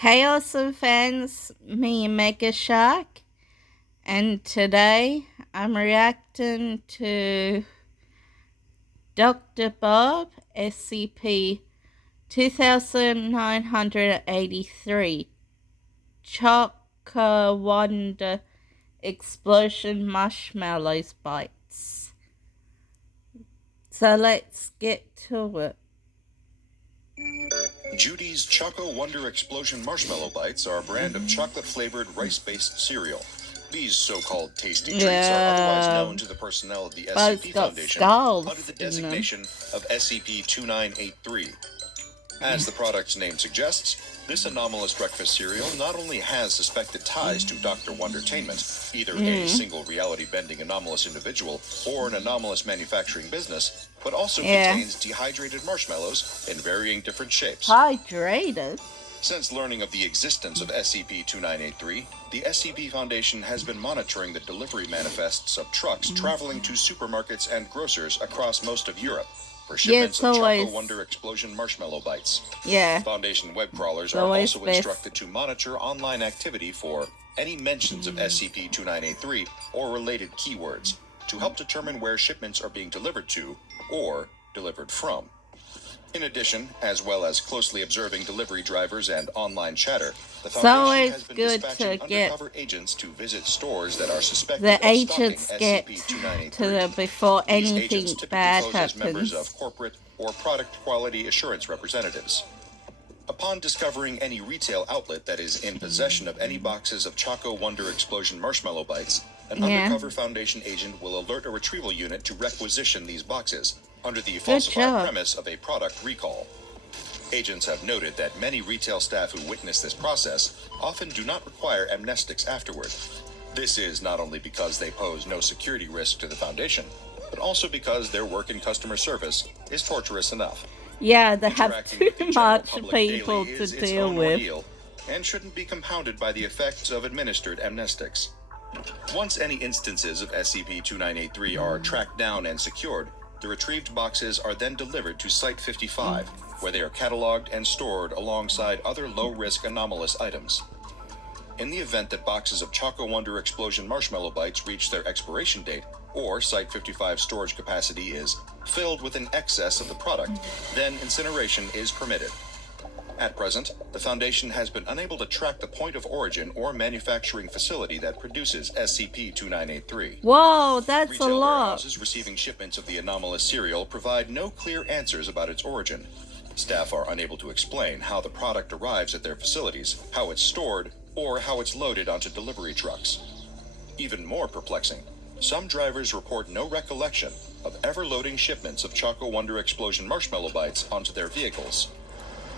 Hey, awesome fans, me Megashark, and today I'm reacting to Dr. Bob SCP 2983 Choco Wonder Explosion Marshmallows Bites. So let's get to it. Judy's Choco Wonder Explosion Marshmallow Bites are a brand of chocolate-flavored rice-based cereal. These so-called tasty treats are otherwise known to the personnel of the SCP Foundation under the designation of SCP-2983. As the product's name suggests, this anomalous breakfast cereal not only has suspected ties to Dr. Wondertainment, either a single reality-bending anomalous individual or an anomalous manufacturing business, but also contains dehydrated marshmallows in varying different shapes. Hydrated? Since learning of the existence of SCP-2983, the SCP Foundation has been monitoring the delivery manifests of trucks traveling to supermarkets and grocers across most of Europe for shipments of Choco Wonder Explosion Marshmallow Bites. Foundation web crawlers are also instructed to monitor online activity for any mentions of SCP-2983 or related keywords to help determine where shipments are being delivered to or delivered from. In addition, as well as closely observing delivery drivers and online chatter, the Foundation has been dispatching undercover agents to visit stores that are suspected of stalking SCP-2983. To them before anything bad happens. As members of corporate or product quality assurance representatives. Upon discovering any retail outlet that is in possession of any boxes of Choco Wonder Explosion Marshmallow Bites, an undercover Foundation agent will alert a retrieval unit to requisition these boxes under the falsified premise of a product recall. Agents have noted that many retail staff who witness this process often do not require amnestics afterward. This is not only because they pose no security risk to the Foundation, but also because their work in customer service is torturous enough. Yeah, they have too much people to deal with. And shouldn't be compounded by the effects of administered amnestics. Once any instances of SCP-2983 are tracked down and secured, the retrieved boxes are then delivered to Site-55, where they are cataloged and stored alongside other low-risk anomalous items. In the event that boxes of Choco Wonder Explosion Marshmallow Bites reach their expiration date, or Site-55 storage capacity is filled with an excess of the product, then incineration is permitted. At present, the Foundation has been unable to track the point of origin or manufacturing facility that produces SCP-2983. Whoa, that's Retail a lot. Warehouses receiving shipments of the anomalous cereal provide no clear answers about its origin. Staff are unable to explain how the product arrives at their facilities, how it's stored, or how it's loaded onto delivery trucks. Even more perplexing, some drivers report no recollection of ever loading shipments of Choco Wonder Explosion Marshmallow Bites onto their vehicles.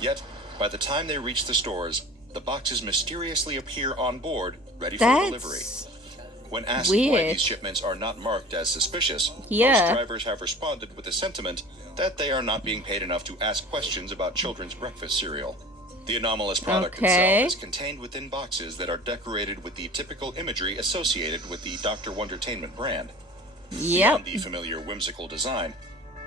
Yet, by the time they reach the stores, the boxes mysteriously appear on board, ready for delivery. When asked why these shipments are not marked as suspicious, most drivers have responded with the sentiment that they are not being paid enough to ask questions about children's breakfast cereal. The anomalous product itself is contained within boxes that are decorated with the typical imagery associated with the Dr. Wondertainment brand. Beyond the familiar whimsical design,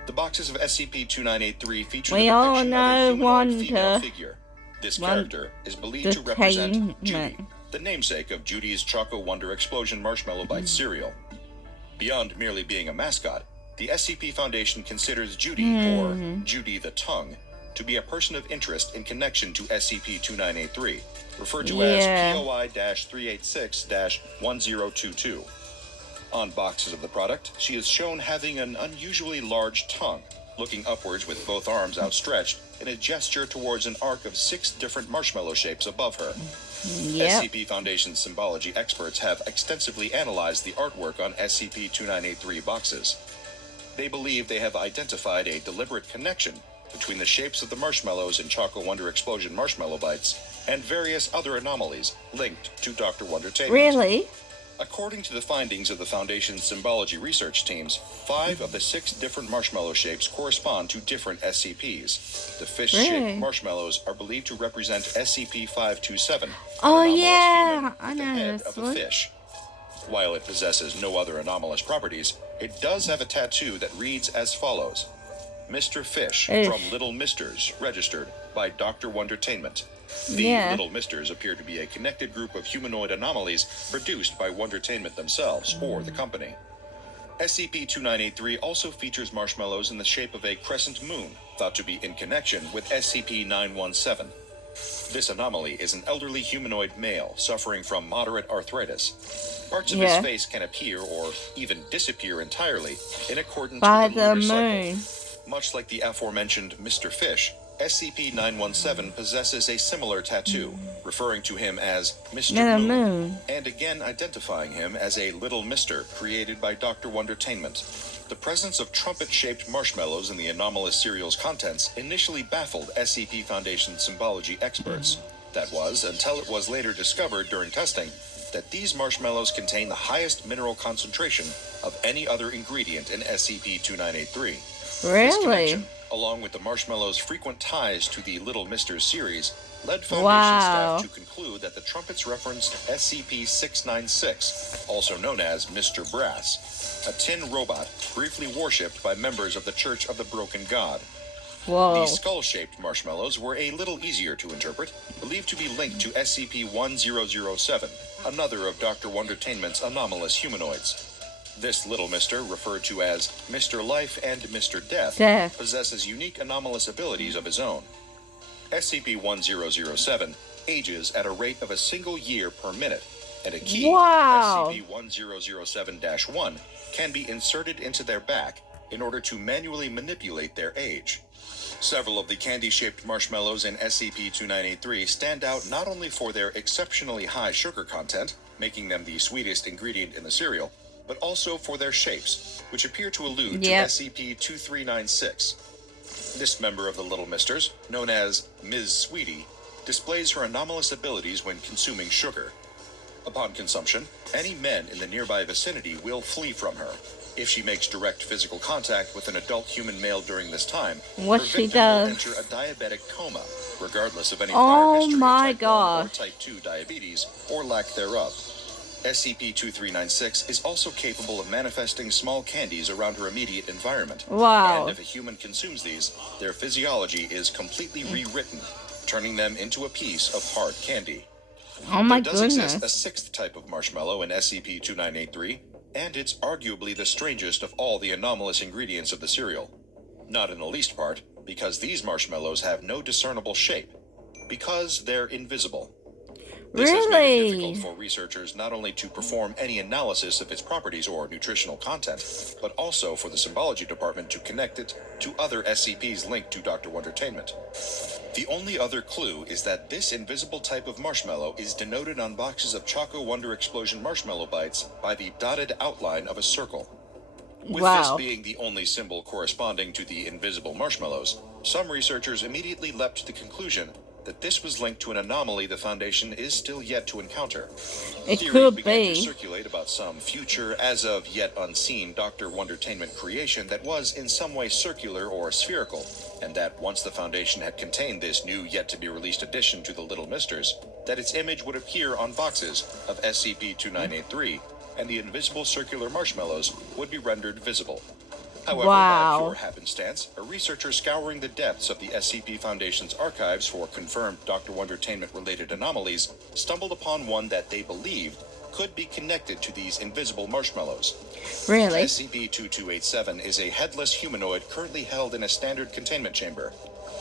the boxes of SCP-2983 feature the depiction of a humanoid female figure. This character is believed to represent Judy, the namesake of Judy's Choco Wonder Explosion Marshmallow Bites cereal. Beyond merely being a mascot, the SCP Foundation considers Judy, or Judy the Tongue, to be a person of interest in connection to SCP-2983, referred to as POI-386-1022. On boxes of the product, she is shown having an unusually large tongue, looking upwards with both arms outstretched in a gesture towards an arc of 6 different marshmallow shapes above her. SCP Foundation symbology experts have extensively analyzed the artwork on SCP-2983 boxes. They believe they have identified a deliberate connection between the shapes of the marshmallows in Choco Wonder Explosion Marshmallow Bites and various other anomalies linked to Dr. Wondertainment. Really? According to the findings of the Foundation's symbology research teams, 5 of the 6 different marshmallow shapes correspond to different SCPs. The fish-shaped marshmallows are believed to represent SCP-527, I the head of a fish. While it possesses no other anomalous properties, it does have a tattoo that reads as follows: Mr. Fish from Little Misters, registered by Dr. Wondertainment. The Yeah. Little Misters appear to be a connected group of humanoid anomalies produced by Wondertainment themselves or the company. SCP-2983 also features marshmallows in the shape of a crescent moon, thought to be in connection with SCP-917. This anomaly is an elderly humanoid male suffering from moderate arthritis. Parts of his face can appear or even disappear entirely in accordance By with the the lunar moon. cycle. Much like the aforementioned Mr. Fish, SCP-917 possesses a similar tattoo, referring to him as Mr. Moon, and again identifying him as a Little Mister created by Dr. Wondertainment. The presence of trumpet-shaped marshmallows in the anomalous cereal's contents initially baffled SCP Foundation symbology experts. That was, until it was later discovered during testing, that these marshmallows contain the highest mineral concentration of any other ingredient in SCP-2983. This connection, along with the marshmallow's frequent ties to the Little Misters series, led Foundation staff to conclude that the trumpets referenced SCP-696, also known as Mr. Brass, a tin robot briefly worshipped by members of the Church of the Broken God. The skull-shaped marshmallows were a little easier to interpret, believed to be linked to SCP-1007, another of Dr. Wondertainment's anomalous humanoids. This Little Mister, referred to as Mr. Life and Mr. Death, possesses unique anomalous abilities of his own. SCP-1007 ages at a rate of a single year per minute, and a key, SCP-1007-1, can be inserted into their back in order to manually manipulate their age. Several of the candy-shaped marshmallows in SCP-2983 stand out not only for their exceptionally high sugar content, making them the sweetest ingredient in the cereal, but also for their shapes, which appear to allude to SCP-2396. This member of the Little Misters, known as Ms. Sweetie, displays her anomalous abilities when consuming sugar. Upon consumption, any men in the nearby vicinity will flee from her. If she makes direct physical contact with an adult human male during this time, her victim will enter a diabetic coma, regardless of any prior history of type 1 or type 2 diabetes, or lack thereof. SCP-2396 is also capable of manifesting small candies around her immediate environment. And if a human consumes these, their physiology is completely rewritten, turning them into a piece of hard candy. There does exist a sixth type of marshmallow in SCP-2983, and it's arguably the strangest of all the anomalous ingredients of the cereal. Not in the least part, because these marshmallows have no discernible shape, because they're invisible. This has made it difficult for researchers not only to perform any analysis of its properties or nutritional content, but also for the symbology department to connect it to other SCPs linked to Dr. Wondertainment. The only other clue is that this invisible type of marshmallow is denoted on boxes of Choco Wonder Explosion marshmallow bites by the dotted outline of a circle. With this being the only symbol corresponding to the invisible marshmallows, some researchers immediately leapt to the conclusion that this was linked to an anomaly the Foundation is still yet to encounter. Theories began to circulate about some future, as of yet unseen, Dr. Wondertainment creation that was in some way circular or spherical, and that once the Foundation had contained this new yet-to-be-released addition to the Little Misters, that its image would appear on boxes of SCP-2983, and the invisible circular marshmallows would be rendered visible. However, by pure happenstance, a researcher scouring the depths of the SCP Foundation's archives for confirmed Dr. Wondertainment-related anomalies stumbled upon one that they believed could be connected to these invisible marshmallows. Really? SCP-2287 is a headless humanoid currently held in a standard containment chamber.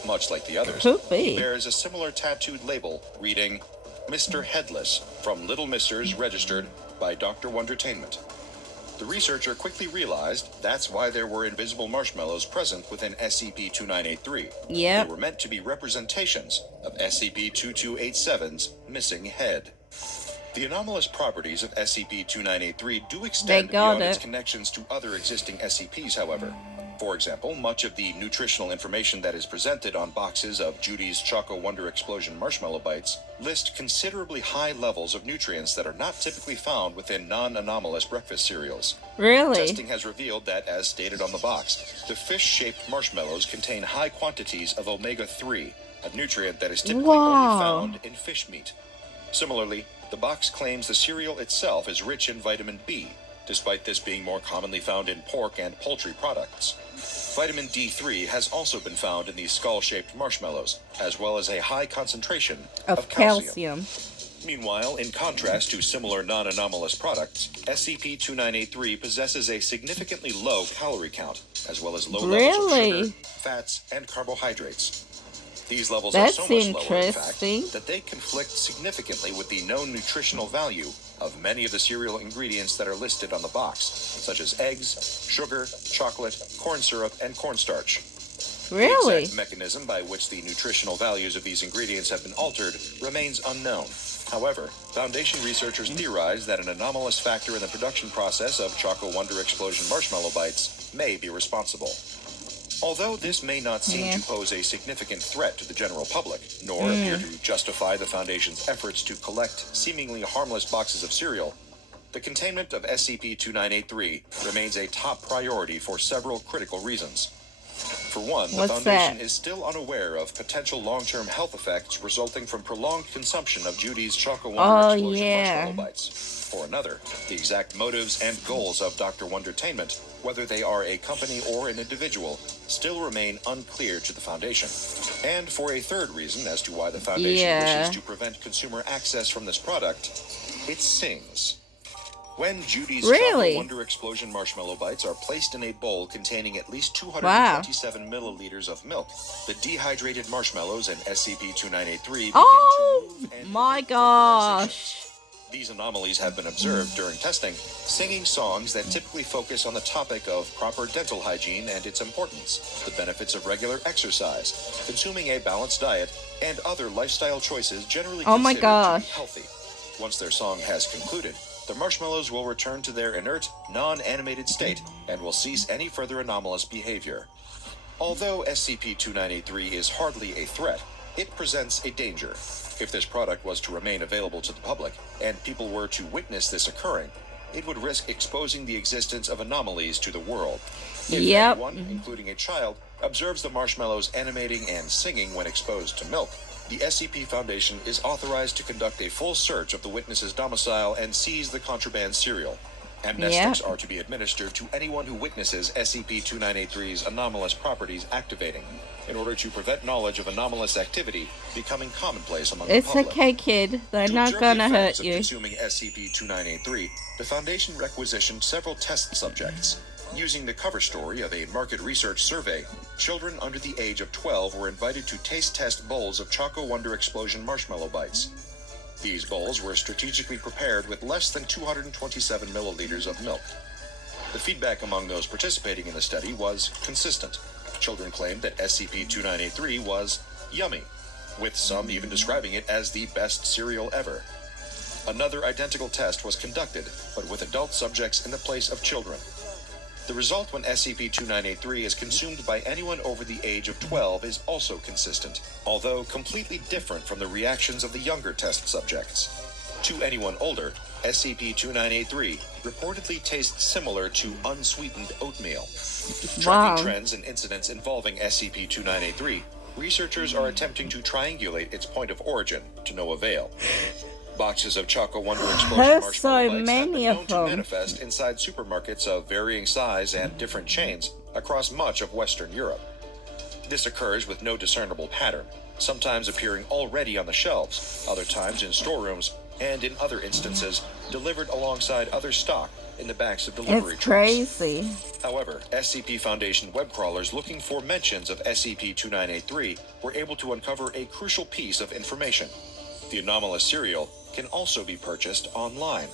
Much like the others, he bears a similar tattooed label reading, Mr. Headless, from Little Misters registered by Dr. Wondertainment. The researcher quickly realized that's why there were invisible marshmallows present within SCP-2983. They were meant to be representations of SCP-2287's missing head. The anomalous properties of SCP-2983 do extend beyond its connections to other existing SCPs, however. For example, much of the nutritional information that is presented on boxes of Judy's Choco Wonder Explosion marshmallow bites list considerably high levels of nutrients that are not typically found within non-anomalous breakfast cereals. Testing has revealed that, as stated on the box, the fish-shaped marshmallows contain high quantities of omega-3, a nutrient that is typically only found in fish meat. Similarly, the box claims the cereal itself is rich in vitamin B, despite this being more commonly found in pork and poultry products. Vitamin D3 has also been found in these skull-shaped marshmallows, as well as a high concentration Of calcium. Meanwhile, in contrast to similar non-anomalous products, SCP-2983 possesses a significantly low calorie count, as well as low levels of sugar, fats, and carbohydrates. These levels are so much lower, in fact, that they conflict significantly with the known nutritional value of many of the cereal ingredients that are listed on the box, such as eggs, sugar, chocolate, corn syrup, and cornstarch. Really? The exact mechanism by which the nutritional values of these ingredients have been altered remains unknown. However, Foundation researchers theorize that an anomalous factor in the production process of Choco Wonder Explosion marshmallow bites may be responsible. Although this may not seem to pose a significant threat to the general public, nor appear to justify the Foundation's efforts to collect seemingly harmless boxes of cereal, the containment of SCP-2983 remains a top priority for several critical reasons. For one, the Foundation is still unaware of potential long-term health effects resulting from prolonged consumption of Judy's Choco Wonder Explosion marshmallow bites. For another, the exact motives and goals of Dr. Wondertainment, whether they are a company or an individual, still remain unclear to the Foundation. And for a third reason as to why the Foundation wishes to prevent consumer access from this product, it sings. When Judy's Choco Wonder Explosion marshmallow bites are placed in a bowl containing at least 227 milliliters of milk, the dehydrated marshmallows and SCP-2983 begin to move and my gosh. These anomalies have been observed during testing, singing songs that typically focus on the topic of proper dental hygiene and its importance, the benefits of regular exercise, consuming a balanced diet, and other lifestyle choices generally considered to be healthy. Once their song has concluded, the marshmallows will return to their inert, non-animated state and will cease any further anomalous behavior. Although SCP-2983 is hardly a threat, it presents a danger. If this product was to remain available to the public, and people were to witness this occurring, it would risk exposing the existence of anomalies to the world. If anyone, including a child, observes the marshmallows animating and singing when exposed to milk, the SCP Foundation is authorized to conduct a full search of the witness's domicile and seize the contraband cereal. Amnestics are to be administered to anyone who witnesses SCP-2983's anomalous properties activating, in order to prevent knowledge of anomalous activity becoming commonplace among the public. It's okay, kid. They're not gonna hurt you. Consuming SCP-2983, the Foundation requisitioned several test subjects. Using the cover story of a market research survey, children under the age of 12 were invited to taste test bowls of Choco Wonder Explosion marshmallow bites. These bowls were strategically prepared with less than 227 milliliters of milk. The feedback among those participating in the study was consistent. Children claimed that SCP-2983 was yummy, with some even describing it as the best cereal ever. Another identical test was conducted, but with adult subjects in the place of children. The result when SCP-2983 is consumed by anyone over the age of 12 is also consistent, although completely different from the reactions of the younger test subjects. To anyone older, SCP-2983 reportedly tastes similar to unsweetened oatmeal. Tracking trends and incidents involving SCP-2983, researchers are attempting to triangulate its point of origin, to no avail. Boxes of Choco Wonder Explosion marshmallow bites have been known to manifest inside supermarkets of varying size and different chains across much of Western Europe. This occurs with no discernible pattern, sometimes appearing already on the shelves, other times in storerooms, and in other instances, delivered alongside other stock in the backs of delivery trucks. Crazy. However, SCP Foundation web crawlers looking for mentions of SCP-2983 were able to uncover a crucial piece of information. The anomalous cereal can also be purchased online.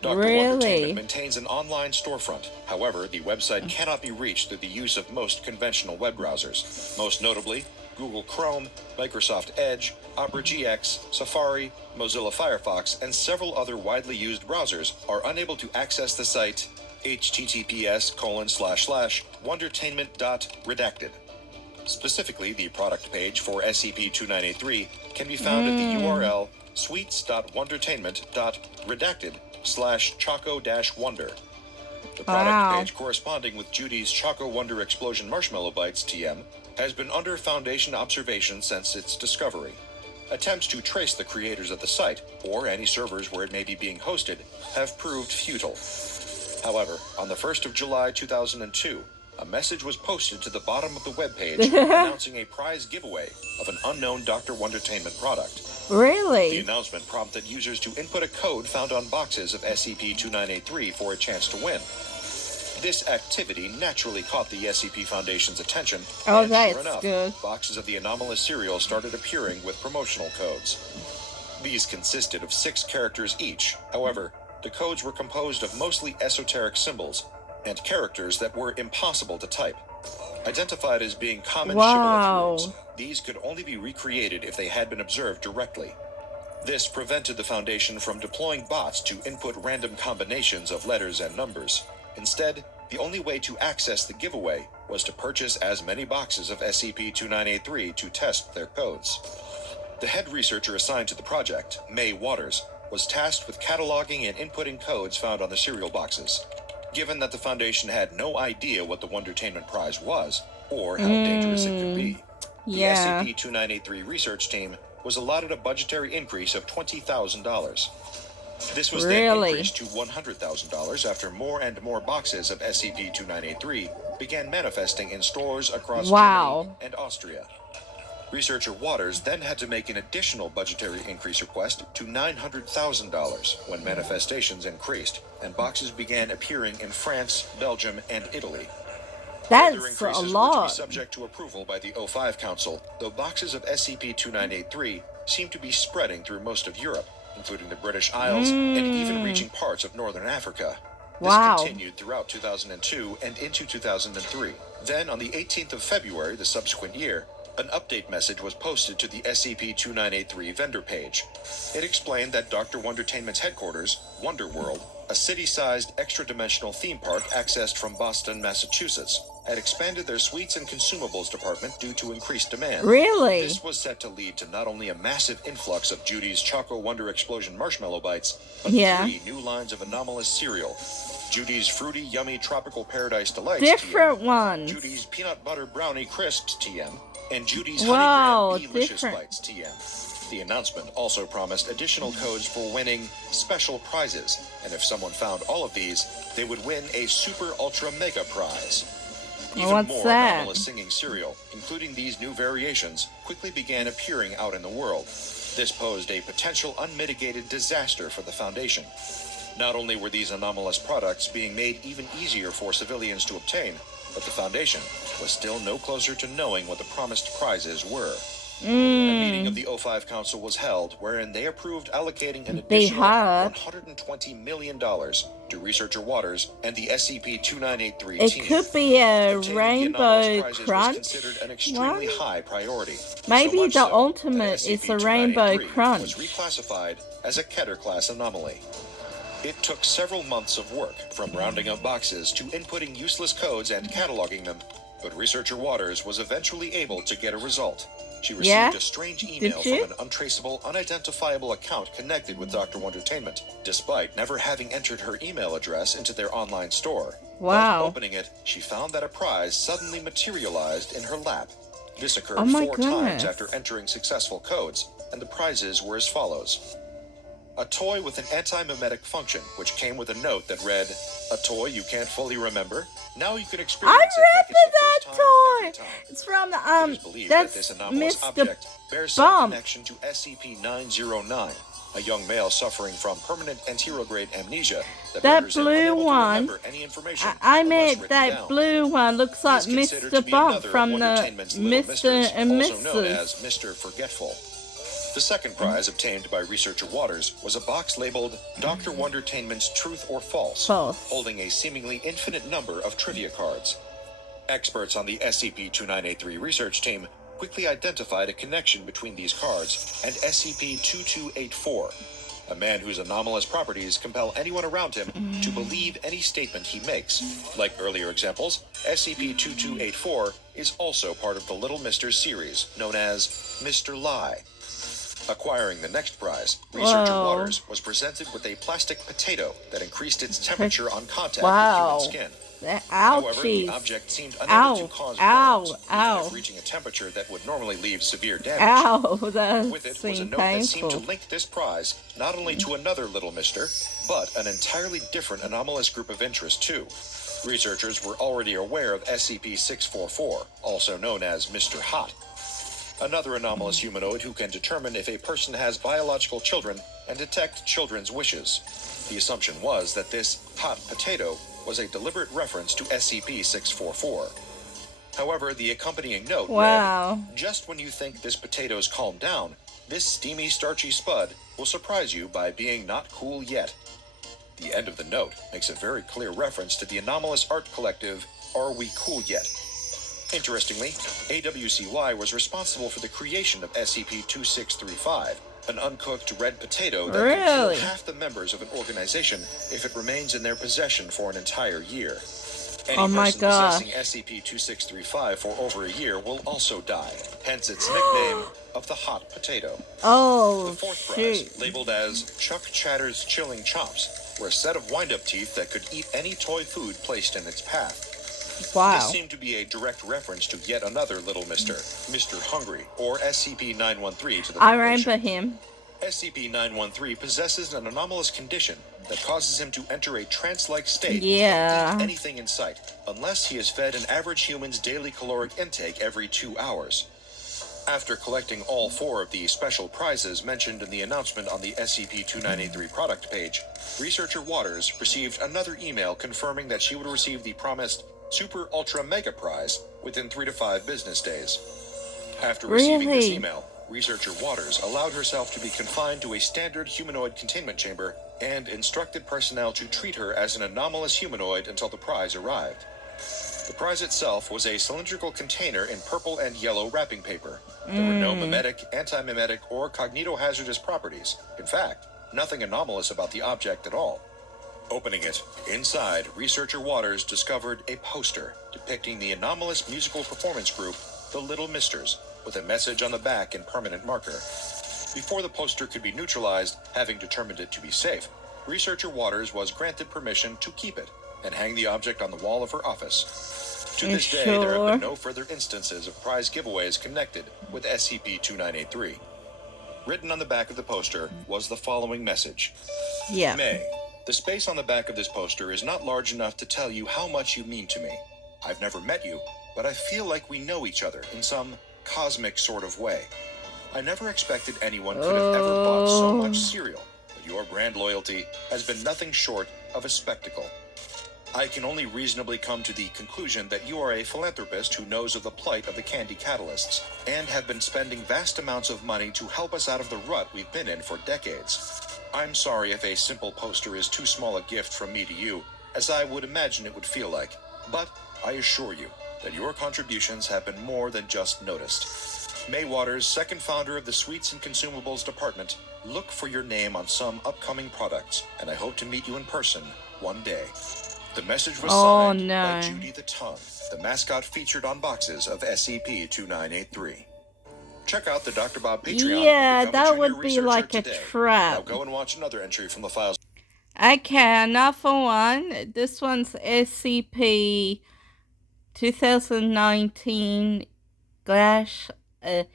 Dr. Wondertainment maintains an online storefront. However, the website cannot be reached through the use of most conventional web browsers. Most notably, Google Chrome, Microsoft Edge, Opera GX, Safari, Mozilla Firefox, and several other widely used browsers are unable to access the site https://wondertainment.redacted. Specifically, the product page for SCP-2983 can be found at the URL sweets.wondertainment.redacted/choco-wonder. The product page corresponding with Judy's Choco Wonder Explosion Marshmallow Bites TM has been under Foundation observation since its discovery. Attempts to trace the creators of the site, or any servers where it may be being hosted, have proved futile. However, on the 1st of July 2002, a message was posted to the bottom of the webpage announcing a prize giveaway of an unknown Dr. Wondertainment product. Really? The announcement prompted users to input a code found on boxes of SCP-2983 for a chance to win. This activity naturally caught the SCP Foundation's attention, and sure enough, good. boxes of the anomalous cereal started appearing with promotional codes. These consisted of 6 characters each. However, the codes were composed of mostly esoteric symbols and characters that were impossible to type. Identified as being common shibboleth words, these could only be recreated if they had been observed directly. This prevented the Foundation from deploying bots to input random combinations of letters and numbers. Instead, the only way to access the giveaway was to purchase as many boxes of SCP-2983 to test their codes. The head researcher assigned to the project, May Waters, was tasked with cataloging and inputting codes found on the cereal boxes. Given that the Foundation had no idea what the Wondertainment Prize was, or how dangerous it could be, the SCP-2983 research team was allotted a budgetary increase of $20,000. This was then increased to $100,000 after more and more boxes of SCP-2983 began manifesting in stores across Germany and Austria. Researcher Waters then had to make an additional budgetary increase request to $900,000 when manifestations increased and boxes began appearing in France, Belgium, and Italy. That's a lot. Were to be subject to approval by the O5 Council, though boxes of SCP-2983 seem to be spreading through most of Europe, including the British Isles and even reaching parts of northern Africa. This continued throughout 2002 and into 2003. Then, on the 18th of February, the subsequent year, an update message was posted to the SCP-2983 vendor page. It explained that Dr. Wondertainment's headquarters, Wonder World, a city-sized extra-dimensional theme park accessed from Boston, Massachusetts, had expanded their sweets and consumables department due to increased demand. Really? This was set to lead to not only a massive influx of Judy's Choco Wonder Explosion marshmallow bites, but 3 new lines of anomalous cereal. Judy's Fruity Yummy Tropical Paradise Delights different TM, ones. Judy's Peanut Butter Brownie Crisps TM, and Judy's Honey Graham Delicious Bites TM. The announcement also promised additional codes for winning special prizes, and if someone found all of these, they would win a Super Ultra Mega Prize. Even more anomalous singing cereal, including these new variations, quickly began appearing out in the world. This posed a potential unmitigated disaster for the Foundation. Not only were these anomalous products being made even easier for civilians to obtain, but the Foundation was still no closer to knowing what the promised prizes were. A meeting of the O5 Council was held, wherein they approved allocating an additional $120 million to researcher Waters and the SCP-2983 team. It could be a Rainbow Crunch. Was considered an extremely high priority. Maybe the ultimate is a Rainbow Crunch. Was reclassified as a Keter class anomaly. It took several months of work, from rounding up boxes to inputting useless codes and cataloging them, but researcher Waters was eventually able to get a result. She received a strange email from an untraceable, unidentifiable account connected with Dr. Wondertainment, despite never having entered her email address into their online store. While opening it, she found that a prize suddenly materialized in her lap. This occurred 4 times after entering successful codes, and the prizes were as follows. A toy with an anti-memetic function, which came with a note that read, "A toy you can't fully remember? Now you can experience it like it's the first time every time." It's from It is believed that this anomalous object bears some connection to SCP-909, a young male suffering from permanent anterograde amnesia that blue one. Any information I meant that blue one looks like Mr. Bump from the Mr. and Mrs. Also known as Mr. Forgetful. The second prize obtained by researcher Waters was a box labeled Dr. Wondertainment's Truth or False, holding a seemingly infinite number of trivia cards. Experts on the SCP-2983 research team quickly identified a connection between these cards and SCP-2284, a man whose anomalous properties compel anyone around him to believe any statement he makes. Like earlier examples, SCP-2284 is also part of the Little Mr. series, known as Mr. Lie. Acquiring the next prize, researcher Waters was presented with a plastic potato that increased its temperature on contact with human skin. However, the Ouchies. object seemed unable to Ow. cause Ow. burns, even Ow. if reaching a temperature that would normally leave severe damage. Ow. That With it was a seemed note that seemed to painful. link this prize not only to another Little Mister, but an entirely different anomalous group of interest too. Researchers were already aware of SCP-644, also known as Mr. Hot, another anomalous humanoid who can determine if a person has biological children and detect children's wishes. The assumption was that this hot potato was a deliberate reference to SCP-644. However, the accompanying note Wow. read, "Just when you think this potato's calmed down, this steamy, starchy spud will surprise you by being not cool yet." The end of the note makes a very clear reference to the anomalous art collective Are We Cool Yet? Interestingly, AWCY was responsible for the creation of SCP-2635, an uncooked red potato that can kill Really? half the members of an organization if it remains in their possession for an entire year. Any Oh my person gosh. possessing SCP-2635 for over a year will also die, hence its nickname of the hot potato. Oh, The fourth prize, shoot. labeled as Chuck Chatter's Chilling Chops, were a set of wind-up teeth that could eat any toy food placed in its path. Wow. This seemed to be a direct reference to yet another Little Mister, Mr. Hungry, or SCP-913 to the I Foundation. remember him. SCP-913 possesses an anomalous condition that causes him to enter a trance-like state Yeah. and eat anything in sight, unless he is fed an average human's daily caloric intake every 2 hours. After collecting all 4 of the special prizes mentioned in the announcement on the SCP-2983 product page, researcher Waters received another email confirming that she would receive the promised Super Ultra Mega Prize within 3 to 5 business days. After receiving this Really? email, researcher Waters allowed herself to be confined to a standard humanoid containment chamber and instructed personnel to treat her as an anomalous humanoid until the prize arrived. The prize itself was a cylindrical container in purple and yellow wrapping paper. There were no mimetic, anti-mimetic, or cognitohazardous properties. In fact, nothing anomalous about the object at all. Opening it, inside, researcher Waters discovered a poster depicting the anomalous musical performance group, the Little Misters, with a message on the back in permanent marker. Before the poster could be neutralized, having determined it to be safe, researcher Waters was granted permission to keep it and hang the object on the wall of her office. To this day, there have been no further instances of prize giveaways connected with SCP-2983. Written on the back of the poster was the following message. Yeah. May, the space on the back of this poster is not large enough to tell you how much you mean to me. I've never met you, but I feel like we know each other in some cosmic sort of way. I never expected anyone could have ever bought so much cereal, but your brand loyalty has been nothing short of a spectacle. I can only reasonably come to the conclusion that you are a philanthropist who knows of the plight of the candy catalysts, and have been spending vast amounts of money to help us out of the rut we've been in for decades. I'm sorry if a simple poster is too small a gift from me to you, as I would imagine it would feel like, but I assure you that your contributions have been more than just noticed. May Waters, second founder of the Sweets and Consumables Department, look for your name on some upcoming products, and I hope to meet you in person one day. The message was signed by Judy the Tongue, the mascot featured on boxes of SCP-2983. Check out the Dr. Bob Patreon. Yeah, and become that a would junior be researcher like a today. trap. Now go and watch another entry from the files. Okay, another one. This one's SCP 2019 Glash. That's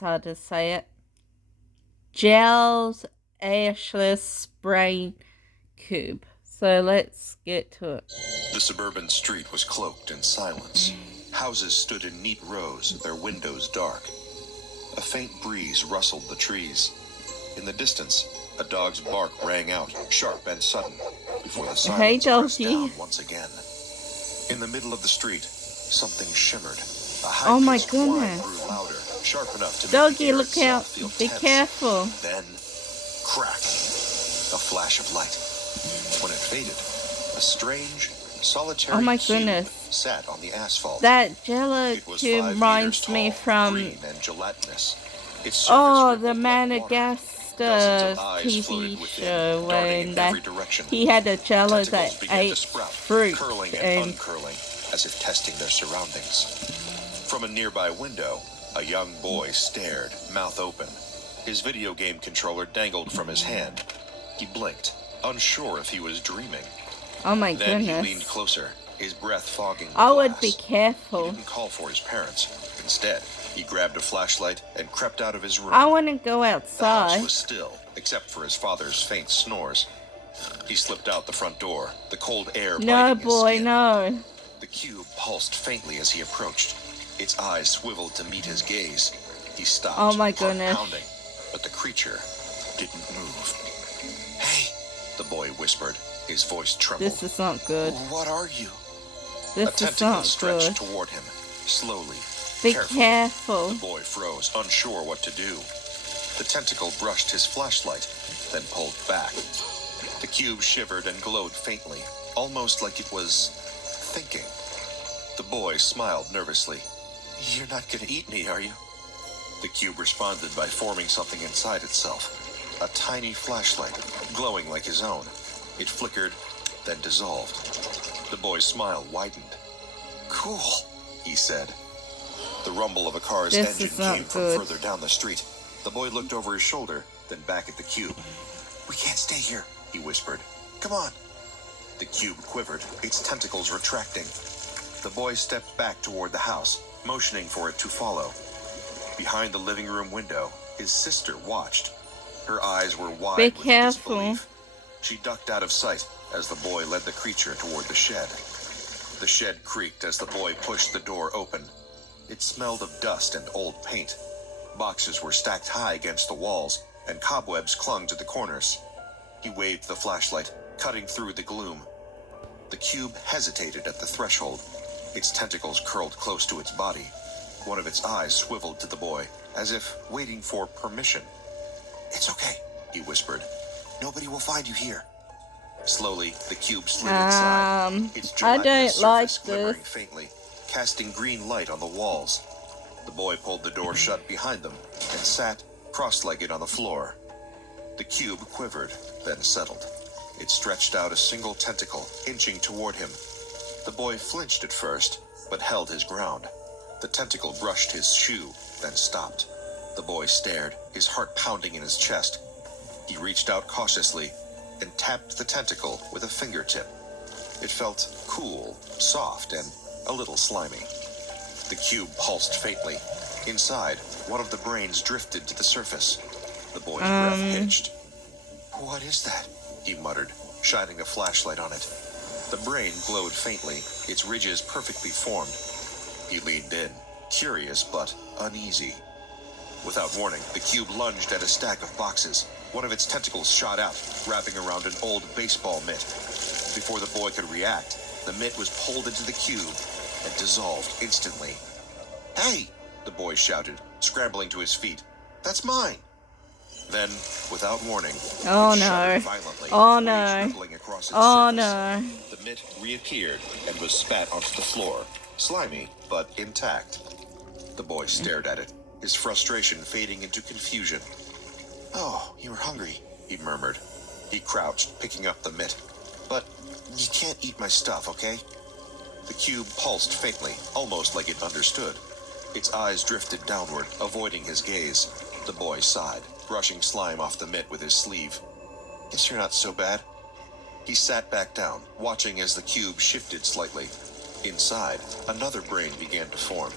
hard to say it. Gels Ashless Brain Cube. So let's get to it. The suburban street was cloaked in silence. Houses stood in neat rows, their windows dark. A faint breeze rustled the trees. In the distance, a dog's bark rang out, sharp and sudden, before the silence pressed down once again. In the middle of the street, something shimmered. A high-pitched whine grew louder, sharp enough to make Doggy, the air look out. itself feel Be tense. careful. Then, crack! A flash of light. When it faded, a strange, solitary cube sat on the asphalt. That Jello cube reminds me from green and gelatinous. Its surface the rippled like Madagascar Dozens of eyes TV floated within, show darting in when every direction. he had a Jello Tentacles that began to ate sprout, fruit curling and uncurling, as if testing their surroundings. From a nearby window, a young boy stared, mouth open. His video game controller dangled from his hand. He blinked, unsure if he was dreaming. Oh my Then goodness. he leaned closer, his breath fogging the I glass. would be He careful. didn't call for his parents. Instead, he grabbed a flashlight and crept out of his room. I wouldn't go The house outside. was still, except for his father's faint snores. He slipped out the front door, the cold air No, biting his boy, skin. no. The cube pulsed faintly as he approached. Its eyes swiveled to meet his gaze. He stopped, Oh my heart goodness. pounding, but the creature didn't move. Hey, the boy whispered. His voice trembled. This is not good. What are you? A This is tentacle not stretched good. toward him, slowly. Be carefully. careful. The boy froze, unsure what to do. The tentacle brushed his flashlight, then pulled back. The cube shivered and glowed faintly, almost like it was thinking. The boy smiled nervously. You're not gonna eat me, are you? The cube responded by forming something inside itself. A tiny flashlight, glowing like his own. It flickered, then dissolved. The boy's smile widened. Cool, he said. The rumble of a car's This engine is not came from good. further down the street. The boy looked over his shoulder, then back at the cube. We can't stay here, he whispered. Come on. The cube quivered, its tentacles retracting. The boy stepped back toward the house, motioning for it to follow. Behind the living room window, his sister watched. Her eyes were wide Be with careful. disbelief. She ducked out of sight as the boy led the creature toward the shed. The shed creaked as the boy pushed the door open. It smelled of dust and old paint. Boxes were stacked high against the walls, and cobwebs clung to the corners. He waved the flashlight, cutting through the gloom. The cube hesitated at the threshold. Its tentacles curled close to its body. One of its eyes swiveled to the boy, as if waiting for permission. It's okay, he whispered. Nobody will find you here. Slowly, the cube slid inside. Its I gelatinous don't like surface glimmering this. faintly, casting green light on the walls. The boy pulled the door shut behind them and sat cross-legged on the floor. The cube quivered, then settled. It stretched out a single tentacle, inching toward him. The boy flinched at first, but held his ground. The tentacle brushed his shoe, then stopped. The boy stared, his heart pounding in his chest. He reached out cautiously and tapped the tentacle with a fingertip. It felt cool, soft, and a little slimy. The cube pulsed faintly. Inside, one of the brains drifted to the surface. The boy's breath hitched. What is that? He muttered, shining a flashlight on it. The brain glowed faintly, its ridges perfectly formed. He leaned in, curious but uneasy. Without warning, the cube lunged at a stack of boxes. One of its tentacles shot out, wrapping around an old baseball mitt. Before the boy could react, the mitt was pulled into the cube and dissolved instantly. Hey! The boy shouted, scrambling to his feet. That's mine! Then, without warning, Oh it no. shuddered violently, Oh rage no. rippling across its Oh surface. no. The mitt reappeared and was spat onto the floor, slimy but intact. The boy stared at it, his frustration fading into confusion. Oh, you were hungry, he murmured. He crouched, picking up the mitt. But you can't eat my stuff, okay? The cube pulsed faintly, almost like it understood. Its eyes drifted downward, avoiding his gaze. The boy sighed, brushing slime off the mitt with his sleeve. Guess you're not so bad. He sat back down, watching as the cube shifted slightly. Inside, another brain began to form.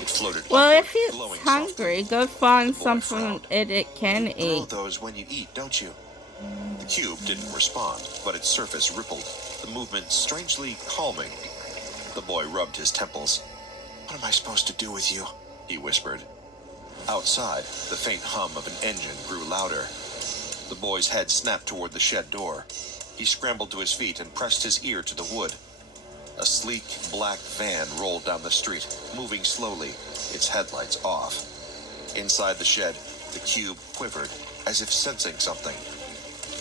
It floated Well, upward, if it's glowing hungry, softly. go find The boy something frowned. it can You grow eat. those when you eat, don't you? The cube didn't respond, but its surface rippled, the movement strangely calming. The boy rubbed his temples. What am I supposed to do with you? He whispered. Outside, the faint hum of an engine grew louder. The boy's head snapped toward the shed door. He scrambled to his feet and pressed his ear to the wood. A sleek, black van rolled down the street, moving slowly, its headlights off. Inside the shed, the cube quivered, as if sensing something.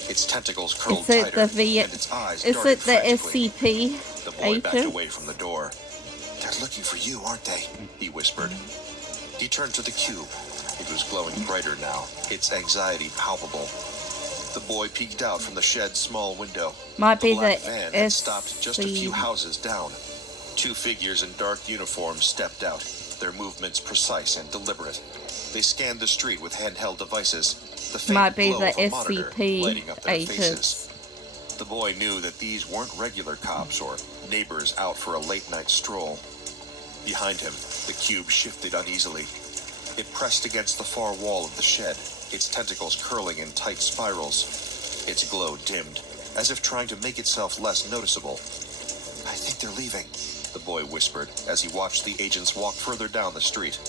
Its tentacles curled Is it tighter, the and its eyes Is darted it the frantically. SCP The boy backed agent? away from the door. They're looking for you, aren't they? He whispered. He turned to the cube. It was glowing brighter now, its anxiety palpable. The boy peeked out from the shed's small window. Might The be black the van had stopped just a few SC. houses down. Two figures in dark uniforms stepped out, their movements precise and deliberate. They scanned the street with handheld devices, the faint Might be glow the of a monitor SCP lighting up their agents. faces. The boy knew that these weren't regular cops or neighbors out for a late-night stroll. Behind him, the cube shifted uneasily. It pressed against the far wall of the shed, its tentacles curling in tight spirals. Its glow dimmed, as if trying to make itself less noticeable. "I think they're leaving," the boy whispered as he watched the agents walk further down the street.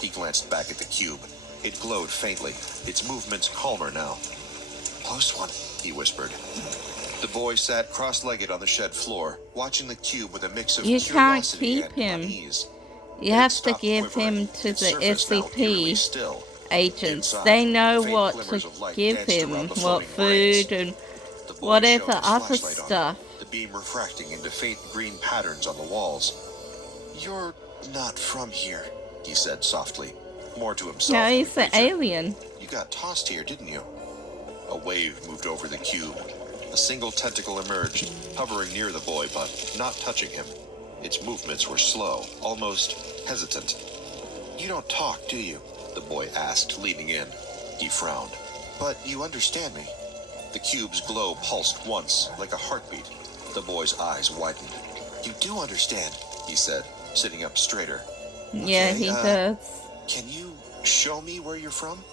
He glanced back at the cube. It glowed faintly, its movements calmer now. "Close one," he whispered. The boy sat cross-legged on the shed floor, watching the cube with a mix of You can't curiosity keep and him. unease. You It have to stopped give quivering, him to its the surface now eerily SCP still. agents. Inside, They know faint what glimmers to of light give danced him, around the what floating food brains. and The boy whatever shone his other flashlight on stuff. it, the beam refracting into faint green patterns on the walls. "You're not from here," he said softly, more to himself. No, than he's the an creature. alien. "You got tossed here, didn't you?" A wave moved over the cube. A single tentacle emerged, hovering near the boy but not touching him. Its movements were slow, almost hesitant. "You don't talk, do you?" the boy asked, leaning in. He frowned. "But you understand me." The cube's glow pulsed once, like a heartbeat. The boy's eyes widened. "You do understand," he said, sitting up straighter. Yeah, "Okay, he does. Can you show me where you're from?"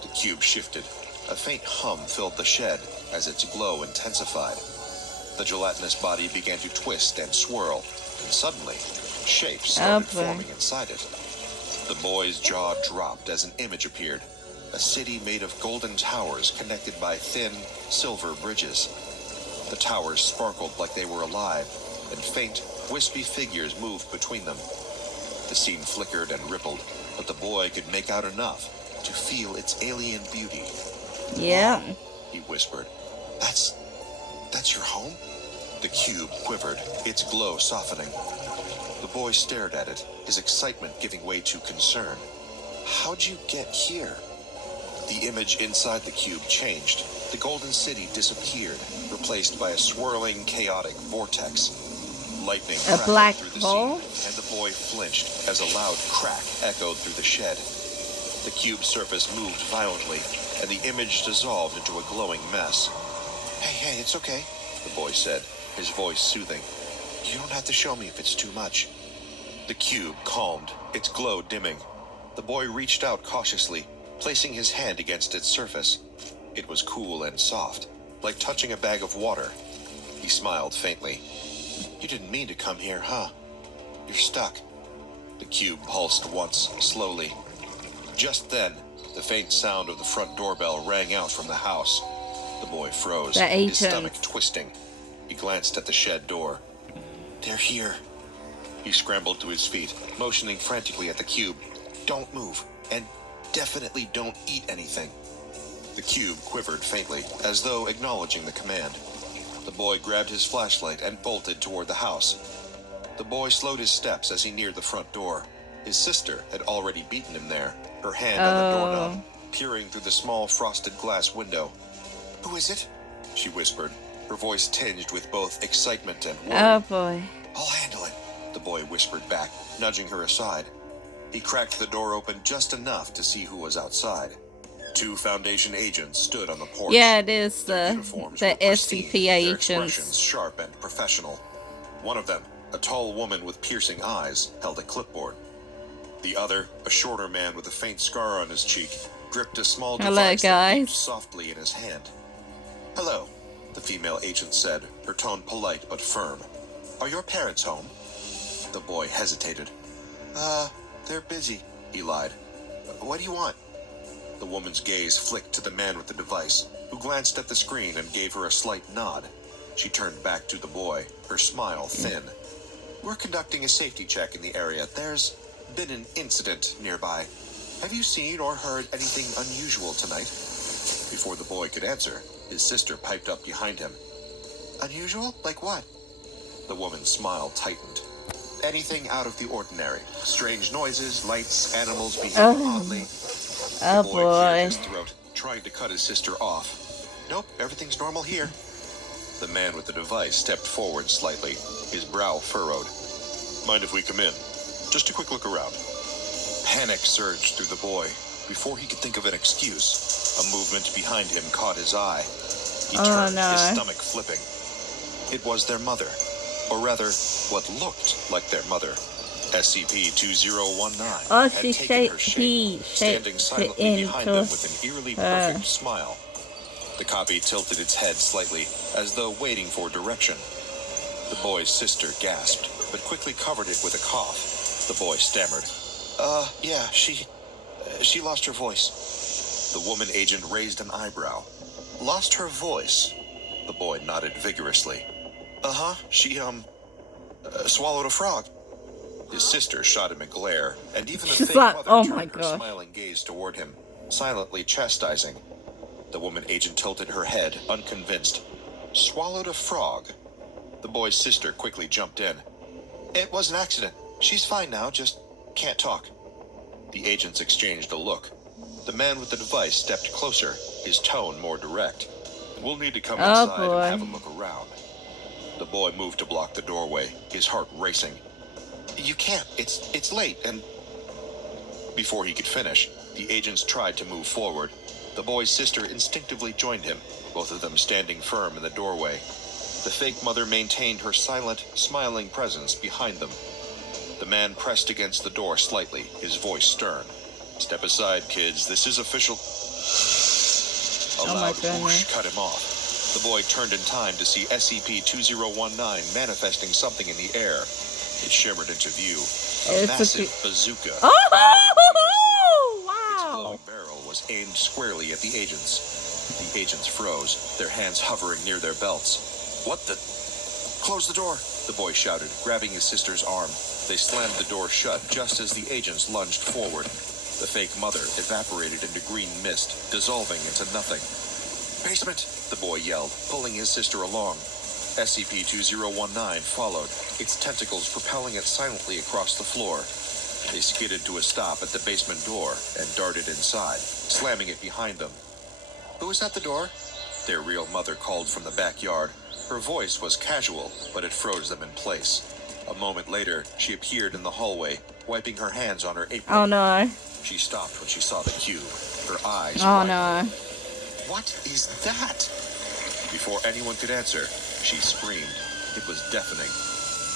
The cube shifted. A faint hum filled the shed as its glow intensified. The gelatinous body began to twist and swirl, and suddenly, shapes started forming inside it. The boy's jaw dropped as an image appeared. A city made of golden towers connected by thin, silver bridges. The towers sparkled like they were alive, and faint, wispy figures moved between them. The scene flickered and rippled, but the boy could make out enough to feel its alien beauty. Yeah. "Wow," he whispered. That's your home?" The cube quivered, its glow softening. The boy stared at it, his excitement giving way to concern. "How'd you get here?" The image inside the cube changed. The golden city disappeared, replaced by a swirling, chaotic vortex. Lightning A crackled black through the hole? scene, and the boy flinched as a loud crack echoed through the shed. The cube's surface moved violently, and the image dissolved into a glowing mess. Hey, it's okay," the boy said, his voice soothing. "You don't have to show me if it's too much." The cube calmed, its glow dimming. The boy reached out cautiously, placing his hand against its surface. It was cool and soft, like touching a bag of water. He smiled faintly. "You didn't mean to come here, huh? You're stuck." The cube pulsed once, slowly. Just then, the faint sound of the front doorbell rang out from the house. The boy froze, his stomach twisting. He glanced at the shed door. "They're here." He scrambled to his feet, motioning frantically at the cube. "Don't move, and definitely don't eat anything." The cube quivered faintly, as though acknowledging the command. The boy grabbed his flashlight and bolted toward the house. The boy slowed his steps as he neared the front door. His sister had already beaten him there, her hand on the doorknob, peering through the small frosted glass window. "Who is it?" she whispered, her voice tinged with both excitement and worry. Oh boy. "I'll handle it," the boy whispered back, nudging her aside. He cracked the door open just enough to see who was outside. 2 Foundation agents stood on the porch. Yeah, it is Their the uniforms were pristine, SCP their expressions agents. sharp and professional. One of them, a tall woman with piercing eyes, held a clipboard. The other, a shorter man with a faint scar on his cheek, gripped a small Hello, device that guys. beeped softly in his hand. "Hello," the female agent said, her tone polite but firm. "Are your parents home?" The boy hesitated. They're busy," he lied. "What do you want?" The woman's gaze flicked to the man with the device, who glanced at the screen and gave her a slight nod. She turned back to the boy, her smile thin. "We're conducting a safety check in the area. There's been an incident nearby. Have you seen or heard anything unusual tonight?" Before the boy could answer, his sister piped up behind him. "Unusual? Like what?" The woman's smile tightened. "Anything out of the ordinary. Strange noises, lights, animals behaving oddly." Oh The boy cleared boy. his throat, trying to cut his sister off. "Nope, everything's normal here." The man with the device stepped forward slightly, his brow furrowed. "Mind if we come in? Just a quick look around." Panic surged through the boy. Before he could think of an excuse, a movement behind him caught his eye. He Oh, turned, no. his stomach flipping. It was their mother, or rather, what looked like their mother. SCP-2019 Oh, had she taken her he shape, standing shaped silently it behind into them with an eerily perfect smile. The copy tilted its head slightly, as though waiting for direction. The boy's sister gasped, but quickly covered it with a cough. The boy stammered. Yeah, she lost her voice. The woman agent raised an eyebrow. Lost her voice? The boy nodded vigorously. She, swallowed a frog. His sister shot him a glare, and even the She's fake like, mother oh my turned her gosh. smiling gaze toward him, silently chastising. The woman agent tilted her head, unconvinced. Swallowed a frog? The boy's sister quickly jumped in. It was an accident. She's fine now, just can't talk. The agents exchanged a look. The man with the device stepped closer, his tone more direct. We'll need to come inside and have a look around. The boy moved to block the doorway, his heart racing. You can't. It's late, and... Before he could finish, the agents tried to move forward. The boy's sister instinctively joined him, both of them standing firm in the doorway. The fake mother maintained her silent, smiling presence behind them. The man pressed against the door slightly, his voice stern. Step aside, kids. This is official. A loud whoosh cut him off. The boy turned in time to see SCP-2019 manifesting something in the air. It shimmered into view. A massive bazooka. Oh! Its Wow! glowing barrel was aimed squarely at the agents. The agents froze, their hands hovering near their belts. What the... Close the door, the boy shouted, grabbing his sister's arm. They slammed the door shut just as the agents lunged forward. The fake mother evaporated into green mist, dissolving into nothing. Basement, the boy yelled, pulling his sister along. SCP-2019 followed, its tentacles propelling it silently across the floor. They skidded to a stop at the basement door and darted inside, slamming it behind them. Who is at the door? Their real mother called from the backyard. Her voice was casual, but it froze them in place. A moment later, she appeared in the hallway, wiping her hands on her apron. Oh no. She stopped when she saw the cube, her eyes Oh widened. no. What is that? Before anyone could answer, she screamed. It was deafening.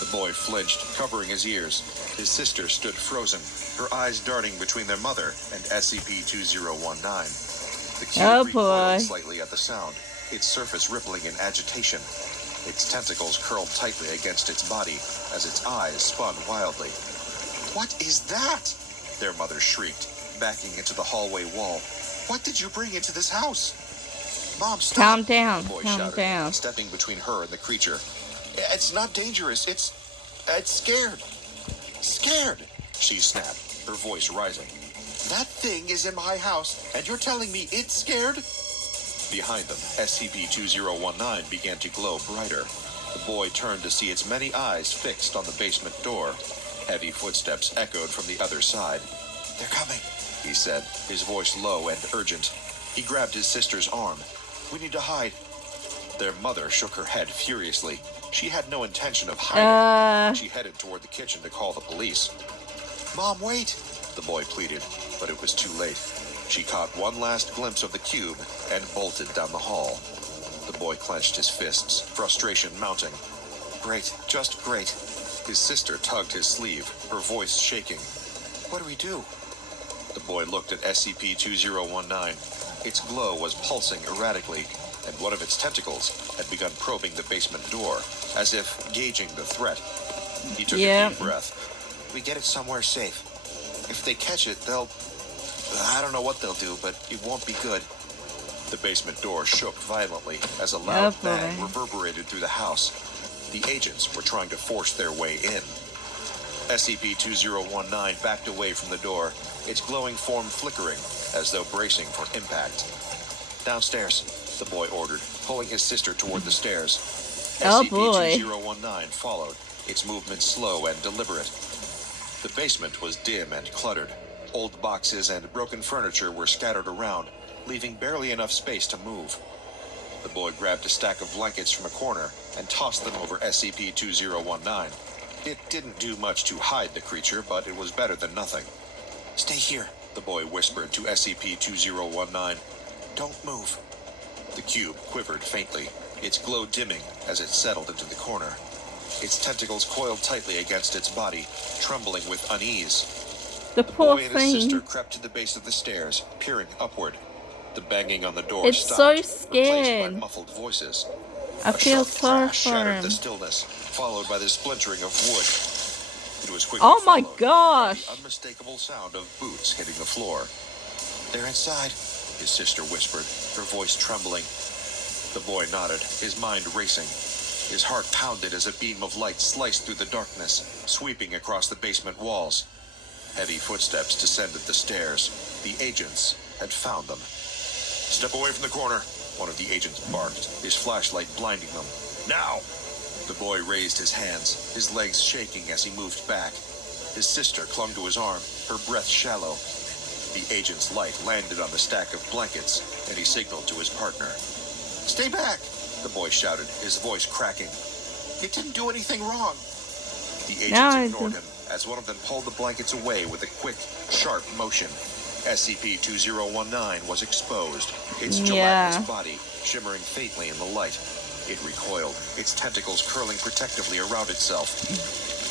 The boy flinched, covering his ears. His sister stood frozen, her eyes darting between their mother and SCP-2019. The cube recoiled slightly at the sound, its surface rippling in agitation. Its tentacles curled tightly against its body as its eyes spun wildly. What is that? Their mother shrieked, backing into the hallway wall. What did you bring into this house? Mom, stop! Calm down. The boy Calm shouted, down. stepping between her and the creature. It's not dangerous. It's scared. Scared, she snapped, her voice rising. That thing is in my house, and you're telling me it's scared? Behind them, SCP-2019 began to glow brighter. The boy turned to see its many eyes fixed on the basement door. Heavy footsteps echoed from the other side. They're coming, he said, his voice low and urgent. He grabbed his sister's arm. We need to hide. Their mother shook her head furiously. She had no intention of hiding. She headed toward the kitchen to call the police. Mom, wait, the boy pleaded, but it was too late. She caught one last glimpse of the cube and bolted down the hall. The boy clenched his fists, frustration mounting. Great, just great. His sister tugged his sleeve, her voice shaking. What do we do? The boy looked at SCP-2019. Its glow was pulsing erratically, and one of its tentacles had begun probing the basement door, as if gauging the threat. He took a deep breath. We get it somewhere safe. If they catch it, they'll... I don't know what they'll do, but it won't be good. The basement door shook violently as a loud bang reverberated through the house. The agents were trying to force their way in. SCP-2019 backed away from the door, its glowing form flickering, as though bracing for impact. Downstairs, the boy ordered, pulling his sister toward the stairs. SCP-2019 followed, its movement slow and deliberate. The basement was dim and cluttered. Old boxes and broken furniture were scattered around, leaving barely enough space to move. The boy grabbed a stack of blankets from a corner and tossed them over SCP-2019. It didn't do much to hide the creature, but it was better than nothing. Stay here, the boy whispered to SCP-2019. Don't move. The cube quivered faintly, its glow dimming as it settled into the corner. Its tentacles coiled tightly against its body, trembling with unease. The The poor boy and his sister thing. crept to the base of the stairs, peering upward. The banging on the door It's stopped, so replaced by scared. muffled voices. I A feel sharp sorry crash for shattered the him. stillness, followed by the splintering of wood. It was quickly Oh my followed by gosh. the unmistakable sound of boots hitting the floor. "They're inside," his sister whispered, her voice trembling. The boy nodded, his mind racing. His heart pounded as a beam of light sliced through the darkness, sweeping across the basement walls. Heavy footsteps descended the stairs. The agents had found them. "Step away from the corner," one of the agents barked, his flashlight blinding them. "Now!" The boy raised his hands, his legs shaking as he moved back. His sister clung to his arm, her breath shallow. The agent's light landed on the stack of blankets, and he signaled to his partner. "Stay back!" the boy shouted, his voice cracking. "It didn't do anything wrong." The agents ignored him as one of them pulled the blankets away with a quick, sharp motion. SCP-2019 was exposed, its gelatinous body shimmering faintly in the light. It recoiled, its tentacles curling protectively around itself.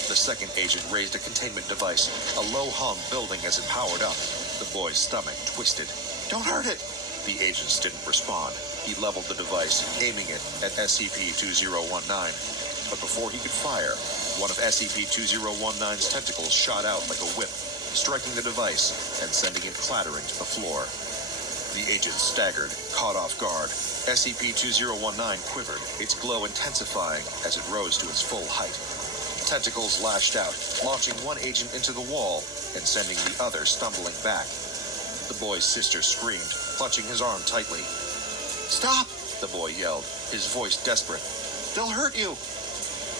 The second agent raised a containment device, a low hum building as it powered up. The boy's stomach twisted. "Don't hurt it!" The agents didn't respond. He leveled the device, aiming it at SCP-2019. But before he could fire, one of SCP-2019's tentacles shot out like a whip, striking the device and sending it clattering to the floor. The agents staggered, caught off guard. SCP-2019 quivered, its glow intensifying as it rose to its full height. Tentacles lashed out, launching one agent into the wall and sending the other stumbling back. The boy's sister screamed, clutching his arm tightly. "Stop!" the boy yelled, his voice desperate. "They'll hurt you!"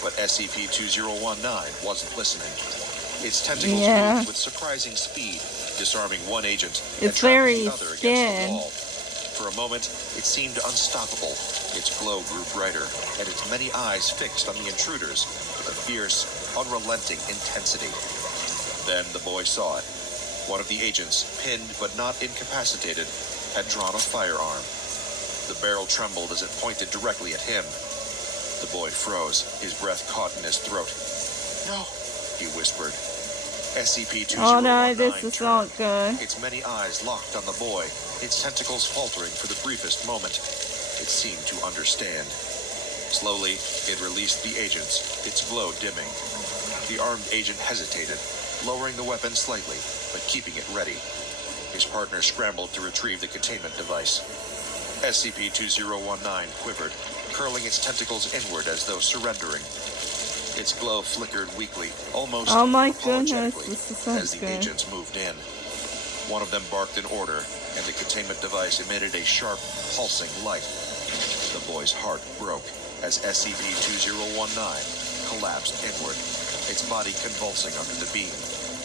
But SCP-2019 wasn't listening. Its tentacles moved with surprising speed, disarming one agent and trapping the other against the wall. For a moment, it seemed unstoppable. Its glow grew brighter, and its many eyes fixed on the intruders with a fierce, unrelenting intensity. Then the boy saw it. One of the agents, pinned but not incapacitated, had drawn a firearm. The barrel trembled as it pointed directly at him. The boy froze, his breath caught in his throat. "No," he whispered. SCP-2019 Oh no, this is not good. Its many eyes locked on the boy, its tentacles faltering for the briefest moment. It seemed to understand. Slowly, it released the agents, its glow dimming. The armed agent hesitated, lowering the weapon slightly, but keeping it ready. His partner scrambled to retrieve the containment device. SCP-2019 quivered, curling its tentacles inward as though surrendering. Its glow flickered weakly, almost apologetically, as the agents moved in. One of them barked an order, and the containment device emitted a sharp, pulsing light. The boy's heart broke as SCP-2019 collapsed inward, its body convulsing under the beam.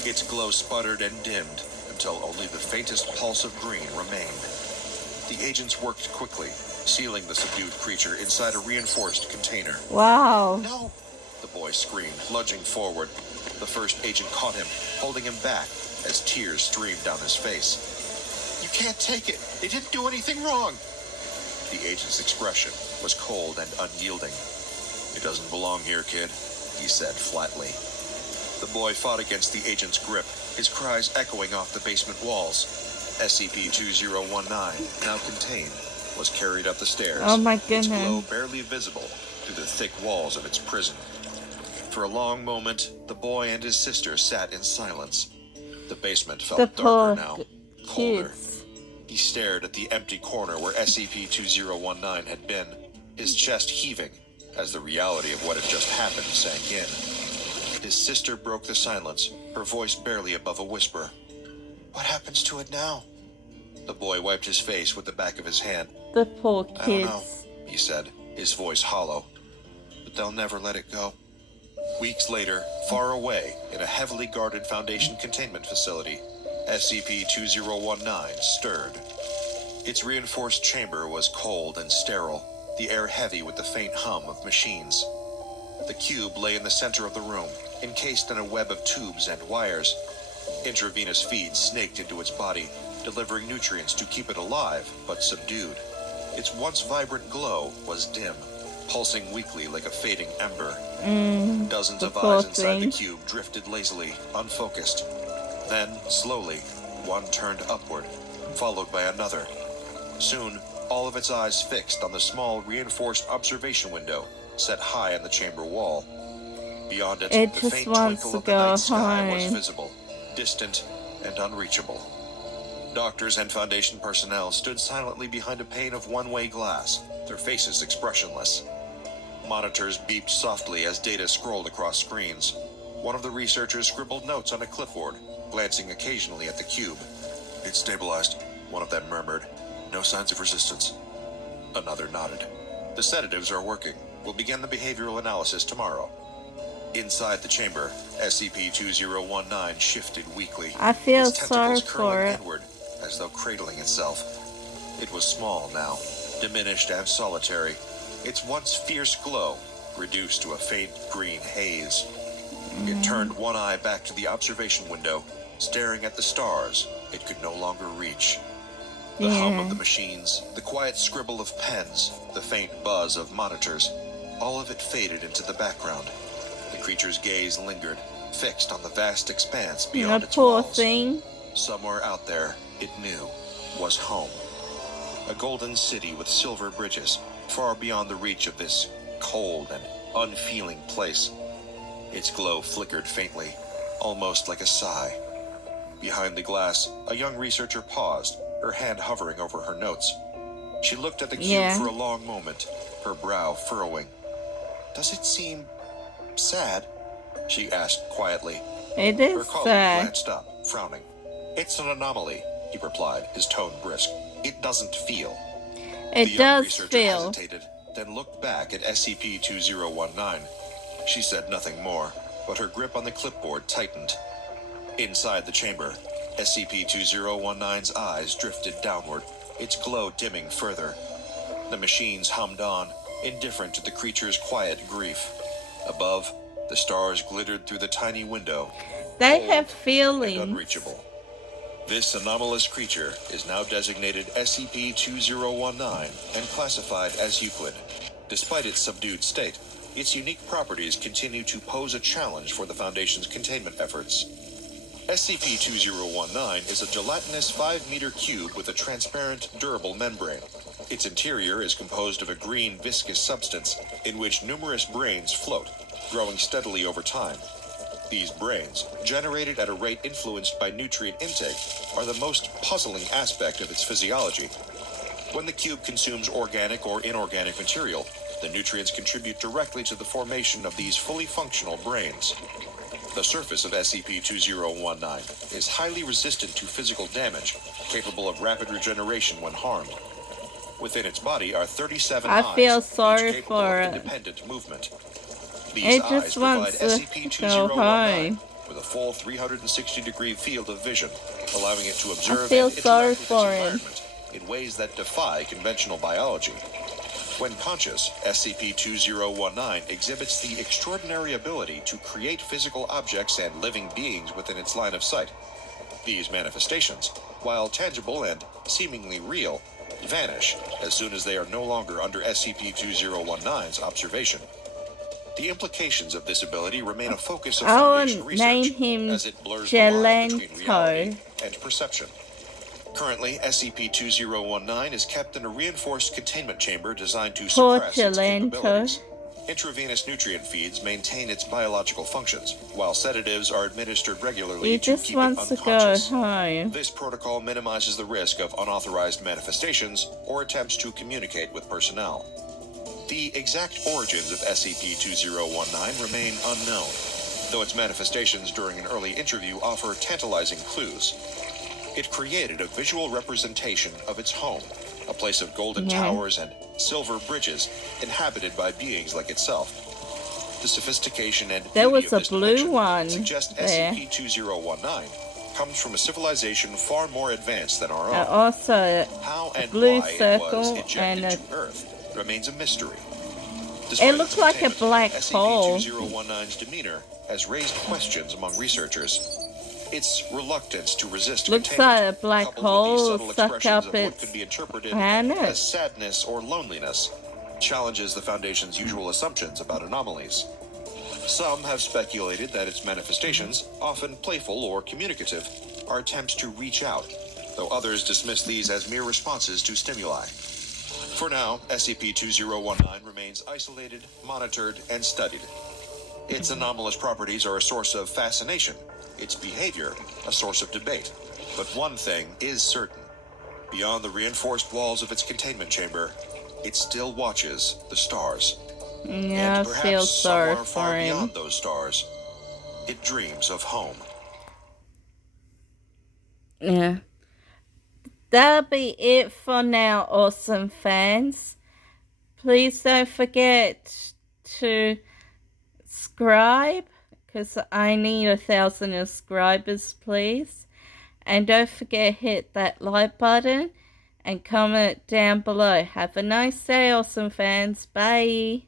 Its glow sputtered and dimmed until only the faintest pulse of green remained. The agents worked quickly, sealing the subdued creature inside a reinforced container. Wow. "No!" the boy screamed, lunging forward. The first agent caught him, holding him back as tears streamed down his face. "You can't take it! They didn't do anything wrong!" The agent's expression was cold and unyielding. "It doesn't belong here, kid," he said flatly. The boy fought against the agent's grip, his cries echoing off the basement walls. SCP-2019, now contained, was carried up the stairs, Oh my its goodness. glow barely visible through the thick walls of its prison. For a long moment, the boy and his sister sat in silence. The basement felt The darker poor now, colder. kids. He stared at the empty corner where SCP-2019 had been, his chest heaving as the reality of what had just happened sank in. His sister broke the silence, her voice barely above a whisper. "What happens to it now?" The boy wiped his face with the back of his hand. The poor "I don't know," kids. he said, his voice hollow. "But they'll never let it go." Weeks later, far away, in a heavily guarded Foundation containment facility, SCP-2019 stirred. Its reinforced chamber was cold and sterile, the air heavy with the faint hum of machines. The cube lay in the center of the room, encased in a web of tubes and wires. Intravenous feeds snaked into its body, delivering nutrients to keep it alive, but subdued. Its once vibrant glow was dim, pulsing weakly like a fading ember. Dozens of eyes inside the cube drifted lazily, unfocused. Then, slowly, one turned upward, followed by another. Soon, all of its eyes fixed on the small, reinforced observation window set high on the chamber wall. Beyond it, the faint twinkle of the night sky was visible, distant and unreachable. Doctors and Foundation personnel stood silently behind a pane of one-way glass, their faces expressionless. Monitors beeped softly as data scrolled across screens. One of the researchers scribbled notes on a clipboard, glancing occasionally at the cube. "It's stabilized," one of them murmured. "No signs of resistance." Another nodded. "The sedatives are working. We'll begin the behavioral analysis tomorrow." Inside the chamber, SCP-2019 shifted weakly. I feel its tentacles sorry for curling it. inward, as though cradling itself. It was small now, diminished and solitary, its once fierce glow reduced to a faint green haze. It turned one eye back to the observation window, staring at the stars it could no longer reach. The hum of the machines, the quiet scribble of pens, the faint buzz of monitors, all of it faded into the background. The creature's gaze lingered, fixed on the vast expanse beyond its poor walls. thing. Somewhere out there, it knew, was home. A golden city with silver bridges, far beyond the reach of this cold and unfeeling place. Its glow flickered faintly, almost like a sigh. Behind the glass, a young researcher paused, her hand hovering over her notes. She looked at the cube for a long moment, her brow furrowing. "Does it seem sad?" she asked quietly. It Her is colleague sad. glanced up, frowning. "It's an anomaly," he replied, his tone brisk. "It doesn't feel." It The young does researcher feel. hesitated, then looked back at SCP-2019. She said nothing more, but her grip on the clipboard tightened. Inside the chamber, SCP-2019's eyes drifted downward, its glow dimming further. The machines hummed on, indifferent to the creature's quiet grief. Above, the stars glittered through the tiny window. They cold have and feelings. unreachable. This anomalous creature is now designated SCP-2019 and classified as Euclid. Despite its subdued state, its unique properties continue to pose a challenge for the Foundation's containment efforts. SCP-2019 is a gelatinous 5-meter cube with a transparent, durable membrane. Its interior is composed of a green, viscous substance in which numerous brains float, growing steadily over time. These brains, generated at a rate influenced by nutrient intake, are the most puzzling aspect of its physiology. When the cube consumes organic or inorganic material, the nutrients contribute directly to the formation of these fully functional brains. The surface of SCP-2019 is highly resistant to physical damage, capable of rapid regeneration when harmed. Within its body are 37 eyes, I feel sorry each capable for of it. independent movement. These It eyes just provide wants to go SCP-2019 home. with a full 360-degree field of vision, allowing it to observe feel and sorry interact with for its it. environment in ways that defy conventional biology. When conscious, SCP-2019 exhibits the extraordinary ability to create physical objects and living beings within its line of sight. These manifestations, while tangible and seemingly real, vanish as soon as they are no longer under SCP-2019's observation. The implications of this ability remain a focus of Foundation I'll research name him as it blurs the line between reality Gelento. and perception. Currently, SCP-2019 is kept in a reinforced containment chamber designed to Poor suppress its Gelento. capabilities. Intravenous nutrient feeds maintain its biological functions, while sedatives are administered regularly He to just keep wants it to go unconscious. home. This protocol minimizes the risk of unauthorized manifestations or attempts to communicate with personnel. The exact origins of SCP-2019 remain unknown, though its manifestations during an early interview offer tantalizing clues. It created a visual representation of its home, a place of golden towers and silver bridges inhabited by beings like itself. The sophistication and There beauty was of a this blue depiction one suggest there. SCP-2019 comes from a civilization far more advanced than our own. Also, How and blue why it was circle ejected and to Earth remains a mystery. it looks like a black hole. SCP-2019's demeanor has raised questions among researchers. Its reluctance to resist Looks containment, like a black coupled with these hole subtle suck expressions up of what its could be interpreted planet. as sadness or loneliness, challenges the Foundation's usual assumptions about anomalies. Some have speculated that its manifestations, often playful or communicative, are attempts to reach out, though others dismiss these as mere responses to stimuli. For now, SCP-2019 remains isolated, monitored, and studied. Its anomalous properties are a source of fascination, its behavior a source of debate. But one thing is certain. Beyond the reinforced walls of its containment chamber, it still watches the stars. Yeah, And I perhaps feel sorry somewhere for far him. beyond those stars, it dreams of home. Yeah. That'll be it for now, awesome fans. Please don't forget to subscribe, because I need 1,000 subscribers, please. And don't forget to hit that like button and comment down below. Have a nice day, awesome fans. Bye.